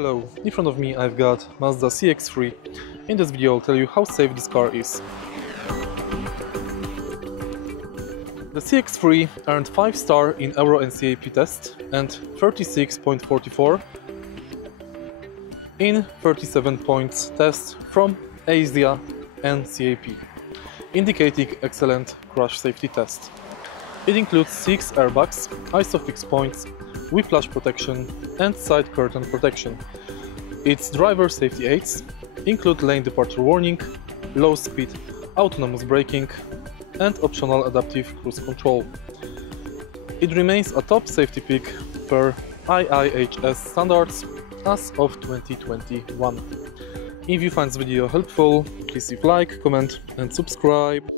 Hello, in front of me I've got Mazda CX-3. In this video I'll tell you how safe this car is. The CX-3 earned 5-star in Euro NCAP test and 36.44 in 37 points test from ASEAN NCAP, indicating excellent crash safety test. It includes 6 airbags, ISOFIX points, whiplash protection and side curtain protection. Its driver safety aids include lane departure warning, low speed autonomous braking and optional adaptive cruise control. It remains a top safety pick per IIHS standards as of 2021. If you find this video helpful, please leave like, comment and subscribe.